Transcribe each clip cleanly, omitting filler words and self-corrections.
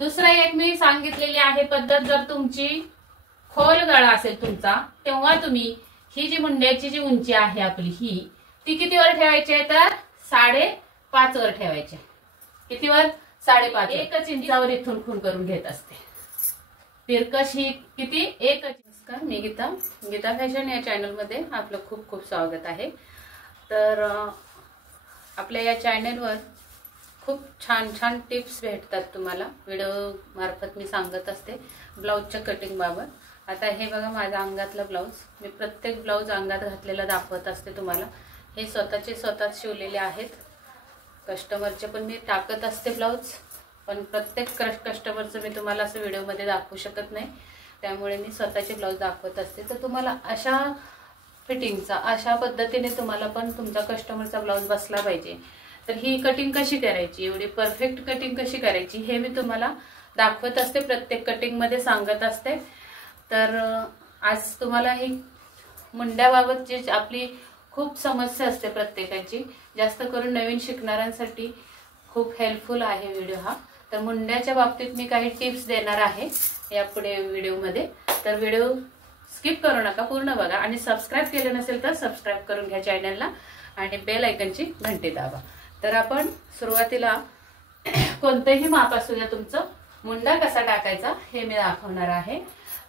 दुसरा एक मी सांगितलेली आहे पद्धत, जर तुमची खोल गळा असेल तुमचा, तेव्हा तुम्ही ही जी मुंड्याची जी उंची आहे आपली ही ती कितीवर ठेवायची आहे, तर 5.5 वर ठेवायची. कितीवर? 5.5. 1 इंचावर इथून खूण करून घेत असते. तिरकस ही किती? 1 इंच. नमस्कार, मी गीता फॅशन या चॅनल मध्ये आपलं खूप खूप स्वागत आहे. तर आपल्या या चॅनलवर खूप छान छान टिप्स भेटतात तुम्हाला. व्हिडिओ मार्फत मी सांगत असते ब्लाऊजच्या कटिंग बाबत. आता हे बघा माझ्या अंगातला ब्लाऊज. मी प्रत्येक ब्लाऊज अंगात घातलेला दाखवत असते तुम्हाला. हे स्वतःच शिवलेले आहेत. कस्टमरचे पण मी टाकत असते ब्लाऊज, पण प्रत्येक कस्टमरचं मी तुम्हाला असं व्हिडिओमध्ये दाखवू शकत नाही. त्यामुळे मी स्वतःचे ब्लाऊज दाखवत असते. तर तुम्हाला अशा फिटिंगचा, अशा पद्धतीने तुम्हाला पण तुमचा कस्टमरचा ब्लाऊज बसला पाहिजे. तर ही कटिंग कशी करायची, एवढी परफेक्ट कटिंग कशी करायची हे मी तुम्हाला दाखवत असते, प्रत्येक कटिंग मध्ये सांगत असते. तर आज तुम्हाला ही मुंड्याबाबत जी आपली खूप समस्या असते प्रत्येकाची, जास्त करून नवीन शिकणाऱ्यांसाठी खूप हेल्पफुल आहे व्हिडिओ हा. तर मुंड्याच्या बाबतीत मी काही टिप्स देणार आहे यापुढे व्हिडिओमध्ये. तर व्हिडिओ स्किप करू नका, पूर्ण बघा. आणि सबस्क्राईब केलं नसेल तर सबस्क्राईब करून घ्या चॅनलला आणि बेल आयकनची घंटी दाबा. तर आपण सुरुवातीला कोणतेही माप असू द्या तुमचं, मुंडा कसा टाकायचा हे मी दाखवणार आहे.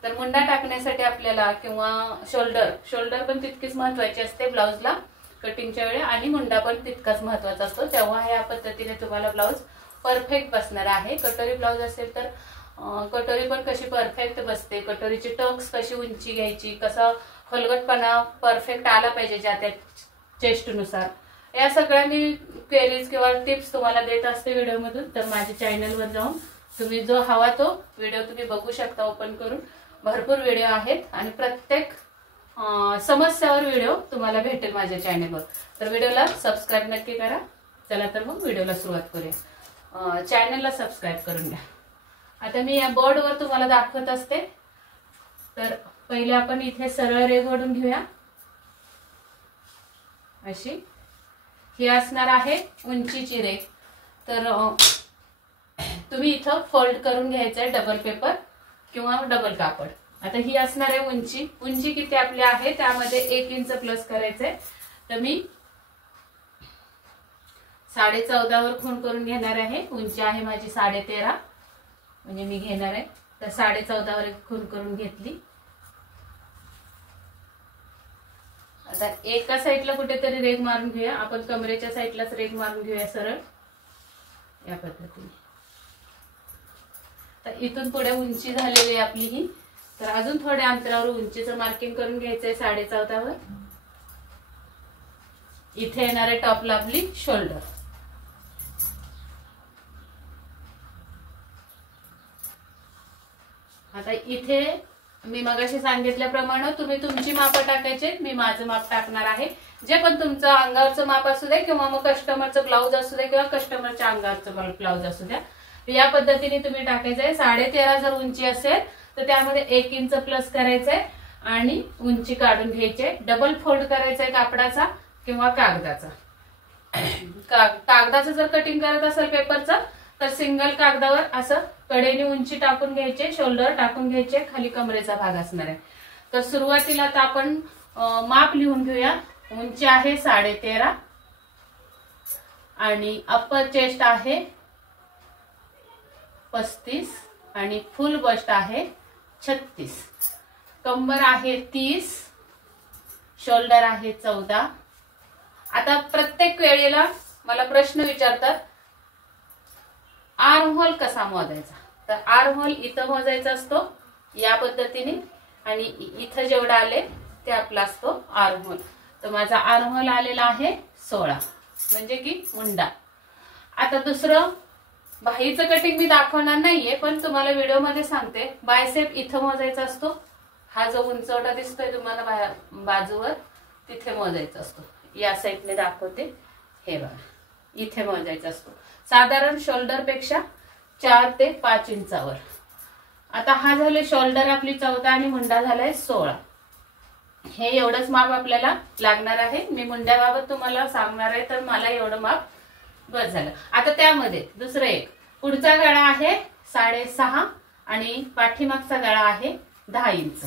तर मुंडा टाकण्यासाठी आपल्याला किंवा शोल्डर पण तितकीच महत्वाची असते ब्लाऊजला कटिंगच्या वेळी, आणि मुंडा पण तितकाच महत्वाचा असतो. तेव्हा या पद्धतीने तुम्हाला ब्लाऊज परफेक्ट बसणार आहे. कटोरी ब्लाऊज असेल तर कटोरी पण कशी परफेक्ट बसते, कटोरीची टक्स कशी उंची घ्यायची, कसा खोलगटपणा परफेक्ट आला पाहिजे ज्या त्या चेस्टनुसार, या सगळ्या मी क्वेरीज किंवा टिप्स तुम्हाला देत असते व्हिडिओमधून. तर माझ्या चॅनलवर जाऊन तुम्ही जो हवा तो व्हिडिओ तुम्ही बघू शकता ओपन करून. भरपूर व्हिडिओ आहेत आणि प्रत्येक समस्यावर व्हिडिओ तुम्हाला भेटेल माझ्या चॅनलवर. तर व्हिडिओला सबस्क्राईब नक्की करा. चला तर मग व्हिडिओला सुरुवात करूया. चॅनलला सबस्क्राईब करून घ्या. आता मी या बोर्डवर तुम्हाला दाखवत असते. तर पहिले आपण इथे सरळ रेघ ओढून घेऊया. अशी ही असणार आहे उंचीची रेघ. तर तुम्ही इथं फोल्ड करून घ्यायचंय डबल पेपर किंवा डबल कापड. आता ही असणार आहे उंची किती आपली आहे त्यामध्ये 1 इंच प्लस करायचंय. तर मी 14.5 वर खूण करून घेणार आहे. उंची आहे माझी 13.5, म्हणजे मी घेणार आहे. तर 14.5 वर खूण करून घेतली. आता एका साईडला कुठेतरी रेघ मारून घेऊया आपण, कमरेच्या साईडलाच रेघ मारून घेऊया सरळ या पद्धतीने. तर इथून पुढे उंची झालेली आहे आपली ही. तर अजून थोड्या अंतरावर उंचीचं मार्किंग करून घ्यायचंय 14.5 वर. इथे येणार आहे टॉपला आपली शोल्डर. आता इथे मी मगाशी सांगितल्याप्रमाणे तुम्ही तुमची माप टाकायचे, मी माझं माप टाकणार आहे. जे पण तुमचं अंगावरचं माप असू दे किंवा मग कस्टमरचं ब्लाऊज असू दे किंवा कस्टमरच्या अंगावरचं ब्लाऊज असू द्या, या पद्धतीने तुम्ही टाकायचंय. 13.5 जर उंची असेल तर त्यामध्ये 1 इंच प्लस करायचंय आणि उंची काढून घ्यायचे. डबल फोल्ड करायचंय कापडाचा किंवा कागदाचा. कागदाचं जर कटिंग करत असेल पेपरचं तर सिंगल कागदावर असं कडेने उंची टाकून घ्यायचे, शोल्डर टाकून घ्यायचे, खाली कमरेचा भाग असणार आहे. तर सुरुवातीला आता आपण माप लिहून घेऊया. उंची आहे 13.5 आणि अप्पर चेस्ट आहे 35 आणि फुल बस्ट आहे 36. कंबर आहे 30, शोल्डर आहे 14. आता प्रत्येक वेळेला मला प्रश्न विचारतात आर्म होल कसा मोजायचा. तर आर्म होल इथं मोजायचा असतो या पद्धतीने, आणि इथं जेवढा आले ते आपला असतो आर्म होल. तर माझा आर्म होल आलेला आहे 16, म्हणजे की मुंडा. आता दुसरं बाहीचं कटिंग मी दाखवणार नाहीये, पण तुम्हाला व्हिडिओ मध्ये सांगते. बायसेप इथं मोजायचा असतो. हा जो उंचवटा दिसतोय तुम्हाला बाजूवर, तिथे मोजायचा असतो. या साईडने दाखवते, हे बघा इथे मोजायचा असतो. साधारण शोल्डर पेक्षा 4 ते 5 इंचावर. आता हा झाले शोल्डर आपली 14 आणि मुंडा झालाय 16. हे एवढंच माप आपल्याला लागणार आहे. मी मुंड्याबाबत तुम्हाला सांगणार आहे, तर मला एवढं माप बस झालं. आता त्यामध्ये दुसरं एक पुढचा गळा आहे 6.5 आणि पाठीमागचा गळा आहे 10 इंच।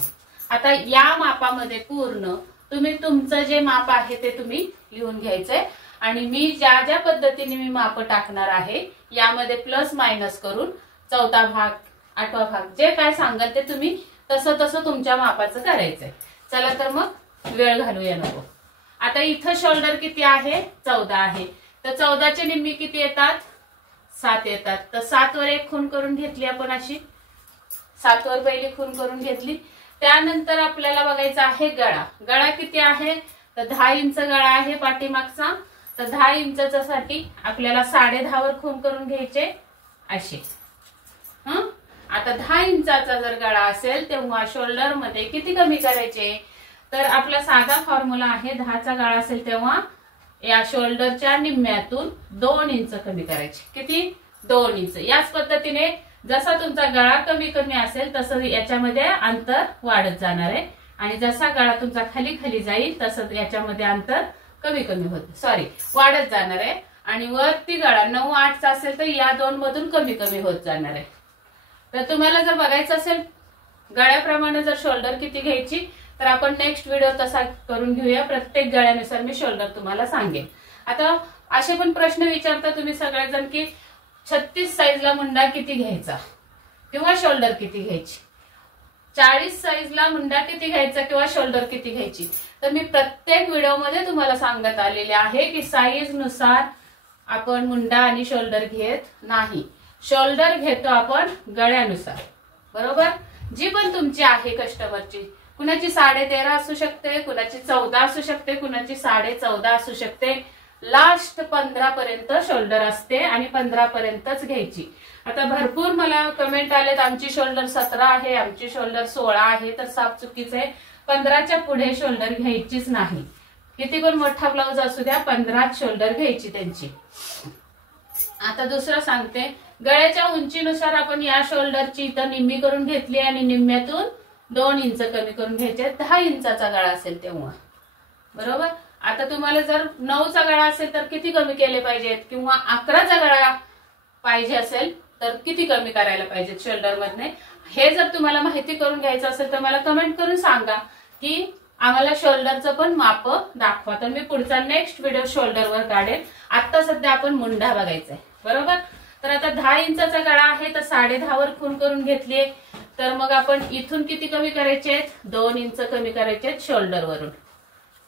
आता या मापामध्ये पूर्ण तुम्ही तुमचं जे माप आहे ते तुम्ही लिहून घ्यायचंय आणि मी ज्या ज्या पद्धतीने मी माप टाकणार आहे यामध्ये प्लस मायनस करून 4था भाग 8वा भाग जे काय सांगाल ते तुम्ही तसं तसं तुमच्या मापाचं करायचंय। चला तर मग वेळ घालूया नको। आता इथं शोल्डर किती आहे 14 आहे, तर 14चे निम्मी किती येतात 7 येतात। तर 7 वर एक खून करून घेतली आपण, अशी 7 वर पहिली खून करून घेतली। त्यानंतर आपल्याला बघायचा आहे गळा। गळा किती आहे तर 10 इंच गळा आहे पाठीमागचा, तर 10 इंचच्या साठी आपल्याला 10.5 वर खून करून घ्यायचे असे। आता 10 इंचाचा जर गळा असेल तेव्हा शोल्डर मध्ये किती कमी करायचे, तर आपला साधा फॉर्म्युला आहे 10चा गळा असेल तेव्हा या शोल्डरच्या निम्म्यातून 2 इंच कमी करायचे। किती 2 इंच। याच पद्धतीने जसा तुमचा गळा कमी कमी असेल तसं याच्यामध्ये अंतर वाढत जाणार आहे आणि जसा गळा तुमचा खाली खाली जाईल तसं याच्यामध्ये अंतर कमी कमी वाढत जाणार आहे आणि वरती गळा 9-8 चा असेल तर या 2 मधून कमी कमी होत जाणार आहे। तर तुम्हाला जर बघायचं असेल गळ्याप्रमाणे जर शोल्डर किती घ्यायची तर आपण नेक्स्ट व्हिडिओ तसा करून घेऊया। प्रत्येक गळ्यानुसार मी शोल्डर तुम्हाला सांगेन। आता असे पण प्रश्न विचारता तुम्ही सगळेजण की 36 साईजला मुंडा किती घ्यायचा किंवा शोल्डर किती घ्यायची, 40 साईजला मुंडा किती घ्यायचा किंवा शोल्डर किती घ्यायची। तर मी प्रत्येक व्हिडिओमध्ये तुम्हाला सांगत आलेले आहे की साईज नुसार आपण मुंडा आणि शोल्डर घेत नाही, शोल्डर घेतो आपण गळ्यानुसार, बरोबर। जी पण तुमची आहे कस्टमरची, कुणाची 13.5 असू शकते, कुणाची 14 असू शकते, कुणाची 14.5 असू शकते, लास्ट 15 पर्यंत शोल्डर असते आणि 15 पर्यंतच घ्यायची। आता भरपूर मला कमेंट आलेत आमची शोल्डर 17 आहे, आमची शोल्डर 16 आहे, तर साफ चुकीचं आहे। 15च्या पुढे शोल्डर घ्यायचीच नाही, किती पण मोठा ब्लाउज असू द्या 15 शोल्डर घ्यायची त्यांची। आता दुसरं सांगते, गळ्याच्या उंचीनुसार आपण या शोल्डरची इथं निम्मी करून घेतली आणि निम्म्यातून 2 इंच कमी करून घ्यायचे। 10 इंचाचा गळा असेल तेव्हा, बरोबर। आता तुम्हाला जर 9चा गळा असेल तर किती कमी केले पाहिजेत किंवा 11चा गळा पाहिजे असेल तर किती कमी करायला पाहिजेत शोल्डर मधने, हे जर तुम्हाला माहिती करून घ्यायचं असेल तर मला कमेंट करून सांगा की आम्हाला शोल्डरचं पण माप दाखवा, तर मी पुढचा नेक्स्ट व्हिडिओ शोल्डरवर काढेल। आता सध्या आपण मुंडा बघायचा आहे, बरोबर। तर आता 10 इंचाचा गळा आहे तर 10.5 वर खून करून घेतली, तर मग आपण इथून किती कमी करायचे 2 इंच कमी करायचे शोल्डर वरून।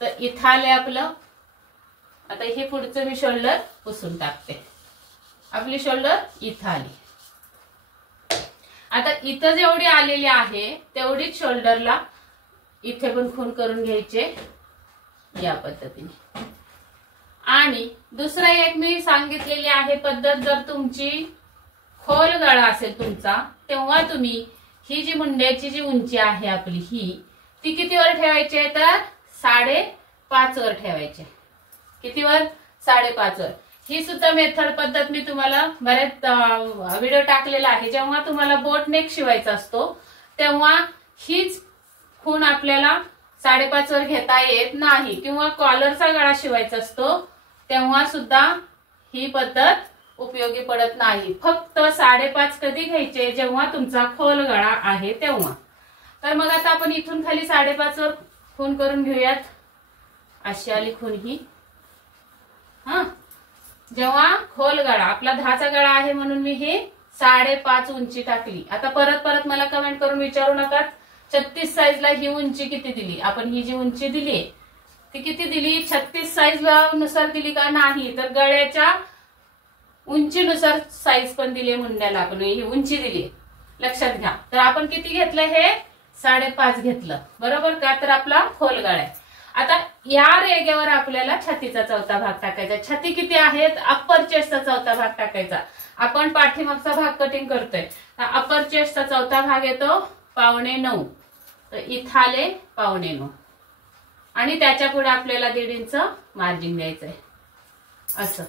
तर इथं आले आपलं, आता हे पुढचं मी शोल्डर पुसून टाकते, आपली शोल्डर इथं आली। आता इथं जेवढी आलेली आहे तेवढीच शोल्डरला इथे पण खून करून घ्यायचे या पद्धतीने। आणि दुसरा एक मी सांगितलेली आहे पद्धत, जर तुमची खोल गळा असेल तुमचा तेव्हा तुम्ही ही जी मुंड्याची जी उंची आहे आपली ती कितीवर ठेवायची आहे तर 5.5 वर ठेवायची। कितीवर 5.5 वर। ही सुद्धा मेथड पद्धत मी तुम्हाला बरेच व्हिडिओ टाकलेला आहे। जेव्हा तुम्हाला बोट नेक शिवायचा असतो तेव्हा हीच खूण आपल्याला 5.5 वर घेता येत नाही किंवा कॉलरचा गळा शिवायचा असतो तेव्हा सुद्धा ही पद्धत उपयोगी पडत नाही। फक्त 5.5 कधी घ्यायचे जेव्हा तुमचा खोल गळा आहे तेव्हा। तर मग आता आपण इथून खाली 5.5 वर खूण करून घेऊयात, अशी आली खूण ही। जेव्हा खोल गळा आपला 10चा गळा आहे म्हणून मी हे 5.5 उंची टाकली। आता परत मला कमेंट करून विचारू नका 36 साईजला ही उंची किती दिली, आपण ही जी उंची दिली ती किती दिली 36 साईजला नुसार दिली का नाही, तर गळ्याच्या उंचीनुसार साईज पण दिली मुंड्याला, आपण ही उंची दिली लक्षात घ्या। तर आपण किती घेतलं हे 5.5 घेतलं, बरोबर का, तर आपला खोल गळा आहे। आता या रेग्यावर आपल्याला छातीचा 4था भाग टाकायचा। छाती किती आहेत, अप्पर चेस्टचा 4था भाग टाकायचा। आपण पाठीमागचा भाग कटिंग करतोय तर अप्पर चेस्टचा 4था भाग येतो 9.5, तर इथं आले 9.5 आणि त्याच्या पुढे आपल्याला 1.5 इंच मार्जिन द्यायचंय असं।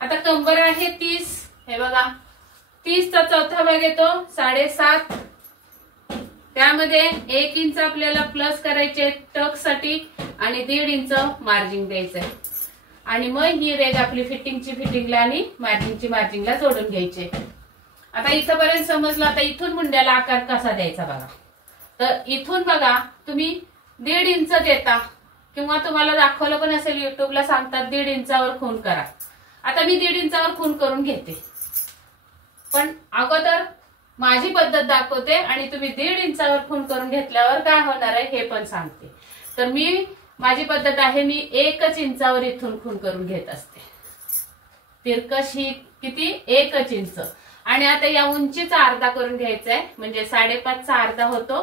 आता कंबर आहे 30, हे बघा 30चा 4था भाग येतो 7.5, त्यामध्ये 1 इंच आपल्याला प्लस करायचे टक साठी आणि 1.5 इंच मार्जिन द्यायचंय आणि मग ही रेग आपली फिटिंगची फिटिंगला आणि मार्जिनची मार्जिनला जोडून घ्यायचे। आता इथपर्यंत समजलं. आता इथून मुंड्याला आकार कसा द्यायचा बघा. तर इथून बघा तुम्ही 1.5 इंच देता किंवा तुम्हाला दाखवलं पण असेल युट्यूबला सांगतात 1.5 इंचावर खून करा. आता मी 1.5 इंचावर खून करून घेते, पण अगोदर माझी पद्धत दाखवते आणि तुम्ही 1.5 इंचावर खून करून घेतल्यावर काय होणार आहे हे पण सांगते. तर माझी पद्धत आहे, मी 1 इंचावर इथून खून करून घेत असते. तिरकस ही किती 1 इंच. आणि आता या उंचीचा अर्धा करून घ्यायचा आहे, म्हणजे 5.5चा अर्धा होतो,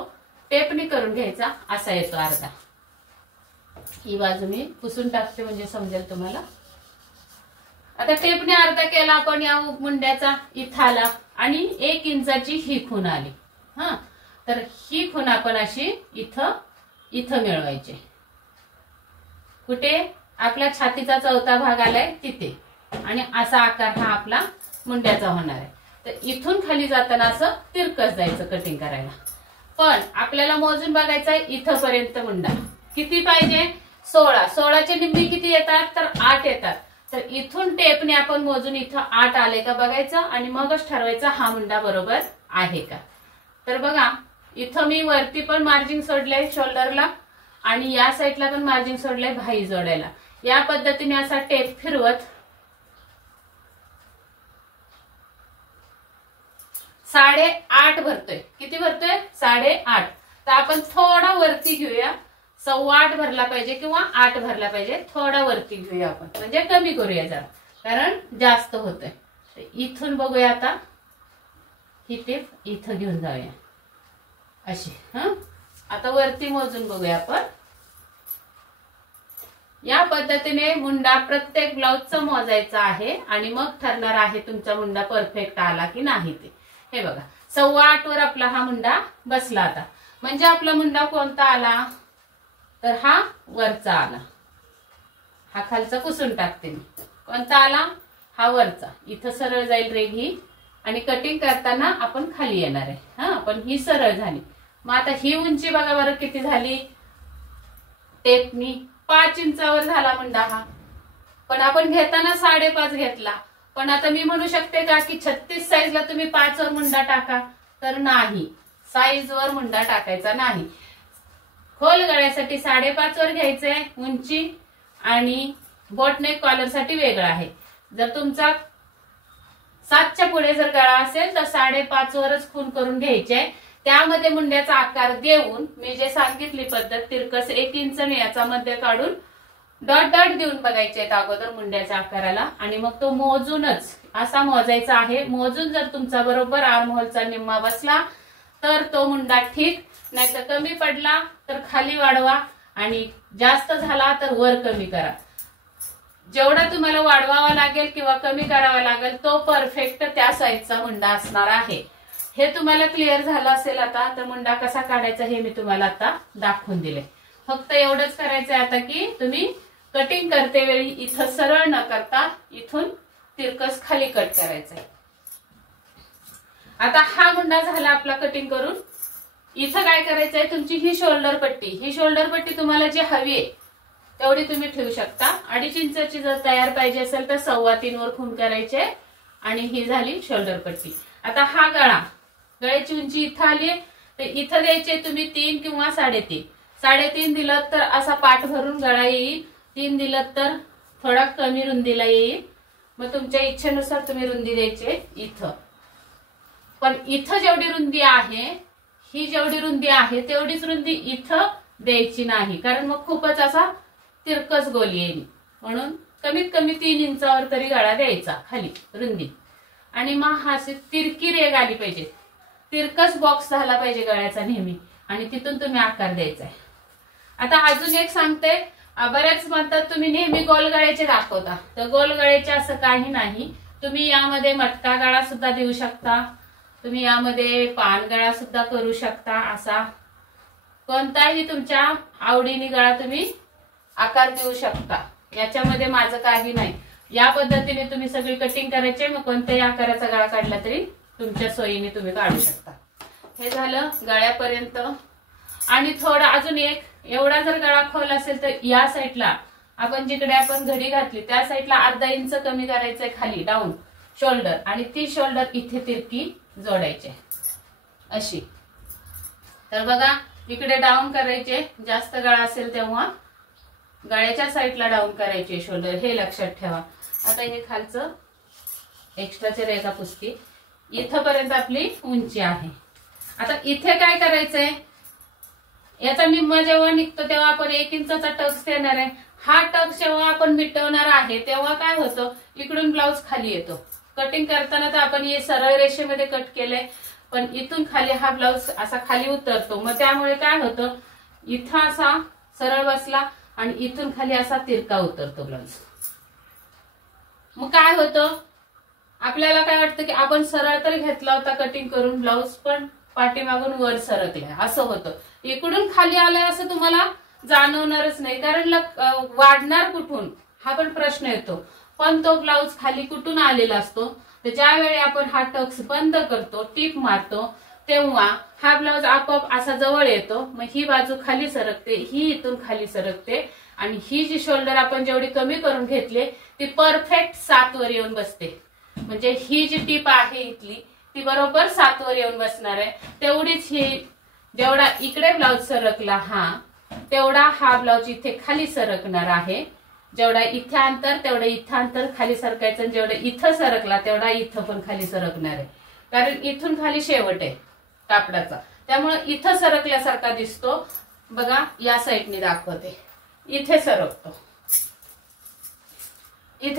टेपनी करून घ्यायचा असा येतो अर्धा. ही बाजू मी पुसून टाकते म्हणजे समजेल तुम्हाला. आता टेपने अर्धा केला आपण या मुंड्याचा, इथं आला आणि 1 इंचाची ही खून आली. तर ही खून आपण अशी इथं मिळवायची. कुठे? आपल्या छातीचा 4था भाग आलाय तिथे. आणि असा आकार हा आपला मुंड्याचा होणार आहे. तर इथून खाली जाताना असं तिरकस जायचं कटिंग करायला. पण आपल्याला मोजून बघायचं आहे इथपर्यंत मुंडा किती पाहिजे. 16चे निम्मी किती येतात? तर 8 येतात. तर इथून टेपने आपण मोजून इथं 8 आले का बघायचं आणि मगच ठरवायचं हा मुंडा बरोबर आहे का. तर बघा इथं मी वरती पण मार्जिन सोडलंय शोल्डरला आणि या साईडला पण मार्जिन सोडलंय भाई जोडायला. या पद्धतीने असा टेप फिरवत 8.5 भरतोय. किती भरतोय? 8.5. तर आपण थोडा वरती घेऊया. 8.25 भरला पाहिजे किंवा 8 भरला पाहिजे. थोडा वरती घेऊया आपण, म्हणजे कमी करूया जरा, कारण जास्त होतंय. इथून बघूया आता ही टेप इथं घेऊन जाऊया अशी. आता वरती मोजून बघूया आपण. या पद्धतीने मुंडा प्रत्येक ब्लाउजचा मोजायचा आहे आणि मग ठरणार आहे तुमचा मुंडा परफेक्ट आला की नाही ते. हे बघा 8.25 वर आपला हा मुंडा बसला. आता म्हणजे आपला मुंडा कोणता आला? तर हा वरचा आला. हा खालचा पुसून टाकते मी. कोणता आला? हा वरचा. इथं सरळ जाईल रेघ ही आणि कटिंग करताना आपण खाली येणार आहे. पण ही सरळ झाली. मग आता ही उंची बघा बरं किती झाली. टेपनी 5 इंचावर झाला मुंडा हा. पण आपण घेताना 5.5 घेतला. पण आता मी म्हणू शकते का की 36 साईजला तुम्ही 5 वर मुंडा टाका? तर नाही, साईज वर मुंडा टाकायचा नाही. खोल गळ्यासाठी 5.5 वर घ्यायचंय उंची आणि बोटनेक कॉलर साठी वेगळं आहे. जर तुमचा 7च्या पुढे जर गळा असेल तर 5.5 वरच खून करून घ्यायचे. त्यामध्ये मुंड्याचा आकार देऊन मी जे सांगितली पद्धत तिरकस 1 इंच मी याचा मध्य काढून डॉट देऊन बघायचे आहेत अगोदर मुंड्याच्या आकाराला आणि मग तो मोजूनच असा मोजायचा आहे. मोजून जर तुमचा बरोबर आर्महोलचा निम्मा बसला तर तो मुंडा ठीक, नाही तर कमी पडला तर खाली वाढवा आणि जास्त झाला तर वर कमी करा. जेवढा तुम्हाला वाढवावा लागेल किंवा कमी करावा लागेल तो परफेक्ट त्या साईजचा मुंडा असणार आहे. हे तुम्हाला क्लिअर झालं असेल आता. तर मुंडा कसा काढायचा हे मी तुम्हाला आता दाखवून दिले. फक्त एवढंच करायचंय आता की तुम्ही कटिंग करते वेळी इथं सरळ न करता इथून तिरकस खाली कट करायचंय. आता हा मुंडा झाला आपला कटिंग करून. इथं काय करायचंय, तुमची ही शोल्डर पट्टी तुम्हाला जी हवी आहे तेवढी तुम्ही ठेवू शकता. 2.5 इंचाची जर तयार पाहिजे असेल तर 3.25 वर खून करायचे आणि ही झाली शोल्डर पट्टी. आता हा गळ्याची उंची इथं आली तर इथं द्यायचे तुम्ही 3 किंवा 3.5. 3.5 दिलं तर असा पाठ भरून गळा येईल. 3 दिलं तर थोडा कमी रुंदीला येईल. मग तुमच्या इच्छेनुसार तुम्ही रुंदी द्यायचे इथं. पण इथं जेवढी रुंदी आहे, ही जेवढी रुंदी आहे तेवढीच रुंदी इथं द्यायची नाही, कारण मग खूपच असा तिरकस गोल येईल. म्हणून कमीत कमी 3 इंचावर तरी गळा द्यायचा खाली रुंदी. आणि मग हा तिरकी रेग आली पाहिजे. तिरकस बॉक्स झाला पाहिजे गळ्याचा नेहमी आणि तिथून तुम्ही आकार द्यायचा आहे. आता अजून एक सांगते, बऱ्याच म्हणतात तुम्ही नेहमी गोल गळ्याचे दाखवता. तर गोल गळ्याचे असं काही नाही. तुम्ही यामध्ये मटका गळा सुद्धा देऊ शकता. तुम्ही यामध्ये पान गळा सुद्धा करू शकता. असा कोणताही तुमच्या आवडीने गळा तुम्ही आकार देऊ शकता. याच्यामध्ये माझं काही नाही. या पद्धतीने तुम्ही सगळी कटिंग करायचे. मग कोणत्याही आकाराचा गळा काढला तरी तुमच्या सोयीने तुम्ही काढू शकता. हे झालं गळ्यापर्यंत. आणि थोडा अजून एक, एवढा जर गळा खोल असेल तर या साईडला आपण जिकडे आपण घडी घातली त्या साईडला अर्धा इंच कमी करायचंय खाली डाऊन शोल्डर आणि ती शोल्डर इथे तिरकी जोडायचे अशी. तर बघा इकडे डाऊन करायचे, जास्त गळा असेल तेव्हा गळ्याच्या साईडला डाऊन करायचे शोल्डर, हे लक्षात ठेवा. आता हे खालचं एक्स्ट्राचे रेखा पुसती, इथपर्यंत आपली उंची आहे. आता इथे काय करायचंय, याचा निम्मा जेव्हा निघतो तेव्हा आपण 1 इंचाचा टक्स देणार आहे. हा टक्स जेव्हा आपण मिटवणार आहे तेव्हा काय होतं, इकडून ब्लाऊज खाली येतो. कटिंग करताना तर आपण हे सरळ रेषेमध्ये कट केलंय, पण इथून खाली हा ब्लाऊज असा खाली उतरतो. मग त्यामुळे काय होतं, इथं असा सरळ बसला आणि इथून खाली असा तिरका उतरतो ब्लाऊज. मग काय होतं, आपल्याला काय वाटतं की आपण सरळ तर घेतला होता कटिंग करून ब्लाऊज, पण पाठीमागून वर सरकलाय असं होतं. इकडून खाली आलाय असं तुम्हाला जाणवणारच नाही, कारण वाढणार कुठून हा पण प्रश्न येतो. पण तो ब्लाऊज खाली कुठून आलेला असतो, तर ज्यावेळी आपण हा टक्स बंद करतो, टीप मारतो, तेव्हा हा ब्लाऊज आपोआप असा जवळ येतो. मग ही बाजू खाली सरकते, ही इथून खाली सरकते आणि ही जी शोल्डर आपण जेवढी कमी करून घेतली ती परफेक्ट 7 वर येऊन बसते. म्हणजे ही जी टीप आहे इथली ती बरोबर 7 वर येऊन बसणार आहे. तेवढीच ही जेवढा इकडे ब्लाऊज सरकला तेवढा हा ब्लाऊज इथे खाली सरकणार आहे. जेवढा इथे अंतर तेवढं इथं अंतर खाली सरकायचं, आणि जेवढा इथं सरकला तेवढा इथं पण खाली सरकणार आहे. कारण इथून खाली शेवट आहे कापडाचा, त्यामुळे इथं सरकल्यासारखा दिसतो. बघा या साईडने दाखवते, इथे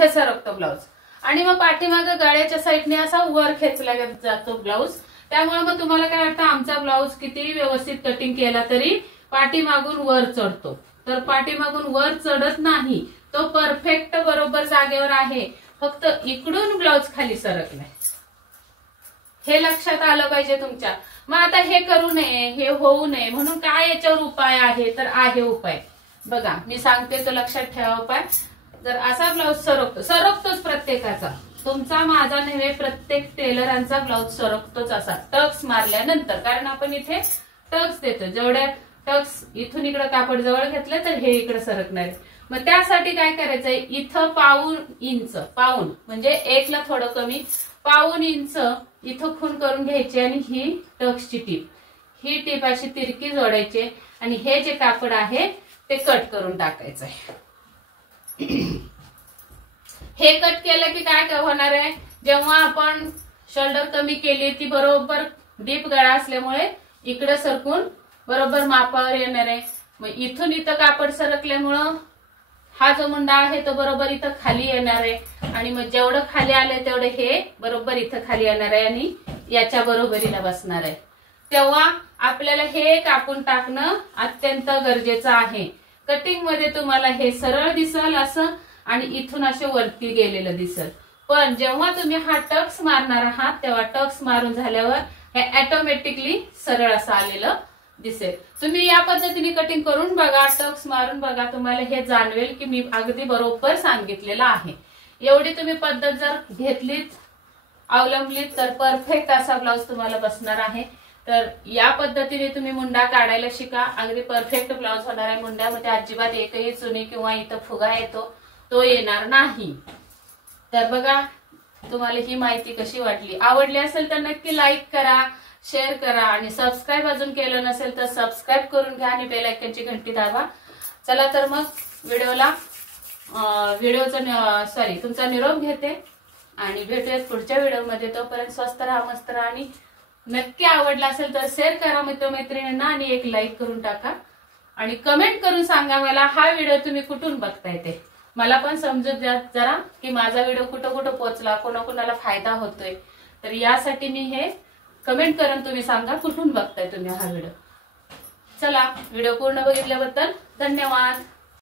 सरकतो ब्लाऊज. आणि मग पाठीमागे गळ्याच्या साईडने असा वर खेचला जातो ब्लाऊज. त्यामुळे मग तुम्हाला काय वाटतं, आमचा ब्लाऊज किती व्यवस्थित कटिंग केला तरी पाठीमागून वर चढतो. तर पाठीमागून वर चढत नाही, तो परफेक्ट बरोबर जागेवर आहे, फक्त इकडून ब्लाऊज खाली सरकलाय. हे लक्षात आलं पाहिजे तुमच्या. मग आता हे करू नये, हे होऊ नये म्हणून काय याच्यावर उपाय आहे, तर आहे उपाय. बघा मी सांगते तो लक्षात ठेवा उपाय. जर असा ब्लाऊज सरकतोच प्रत्येकाचा, तुमचा माझा नव्हे, प्रत्येक टेलरांचा ब्लाऊज सरकतोच असा टक्स मारल्यानंतर. कारण आपण इथे टक्स देतो, जेवढ्या टक्स इथून इकडे कापड जवळ घेतलं तर हे इकडे सरकणार आहे. मग त्यासाठी काय करायचंय, इथं पाऊण म्हणजे 1 ला थोडं कमी, पाऊण इंच इथं खून करून घ्यायची आणि ही टक्सची ही टीप अशी तिरकी जोडायची आणि हे जे कापड आहे ते कट करून टाकायचं आहे. हे कट केलं की काय होणार आहे, जेव्हा आपण शोल्डर कमी केली ती बरोबर डीप गळा असल्यामुळे इकडे सरकून बरोबर मापावर येणार आहे. मग इथून इथं कापड सरकल्यामुळं हा जो मुंडा आहे तो बरोबर इथं खाली येणार आहे आणि मग जेवढं खाली आलंय तेवढं हे बरोबर इथं खाली येणार आहे आणि याच्या बरोबरीला बसणार आहे. तेव्हा आपल्याला हे कापून टाकणं अत्यंत गरजेचं आहे. कटिंग मध्ये तुम्हाला हे सरळ दिसल असं आणि इथून असे वरती गेलेलं दिसल, पण जेव्हा तुम्ही हा टक्स मारणार आहात तेव्हा टक्स मारून झाल्यावर हे ऑटोमॅटिकली सरळ असं आलेलं दिसेल. तुम्ही या पद्धतीने कटिंग करून बघा, टक्स मारून बघा, तुम्हाला हे जाणवेल की मी अगदी बरोबर सांगितलेलं आहे. एवढी तुम्ही पद्धत जर घेतलीत, अवलंबलीत तर परफेक्ट असा ब्लाऊज तुम्हाला बसणार आहे. तर या पद्धतीने तुम्ही मुंडा काढायला शिका, अगदी परफेक्ट ब्लाऊज होणार आहे. मुंड्यामध्ये अजिबात एकही चुनी किंवा इथं फुगा येतो तो येणार नाही. तर बघा तुम्हाला ही माहिती कशी वाटली, आवडली असेल तर नक्की लाईक करा, शेअर करा आणि सबस्क्राईब अजून केलं नसेल तर सबस्क्राईब करून घ्या आणि बेल आयकॉनची घंटी दाबा. चला तर मग तुमचा निरोप घेते आणि भेटूयात पुढच्या व्हिडिओमध्ये. तोपर्यंत स्वस्त राहा, मस्त राहा आणि नक्की आवडला असेल तर शेअर करा मित्रमैत्रिणींना आणि एक लाईक करून टाका आणि कमेंट करून सांगा मला हा व्हिडिओ तुम्ही कुठून बघताय ते. मला पण समजून द्या जरा की माझा व्हिडिओ कुठं कुठं पोहोचला, कोणाकोणाला फायदा होतोय. तर यासाठी मी हे कमेंट करून तुम्ही सांगा कुठून बघताय तुम्ही हा व्हिडिओ. चला, व्हिडिओ पूर्ण बघितल्याबद्दल धन्यवाद.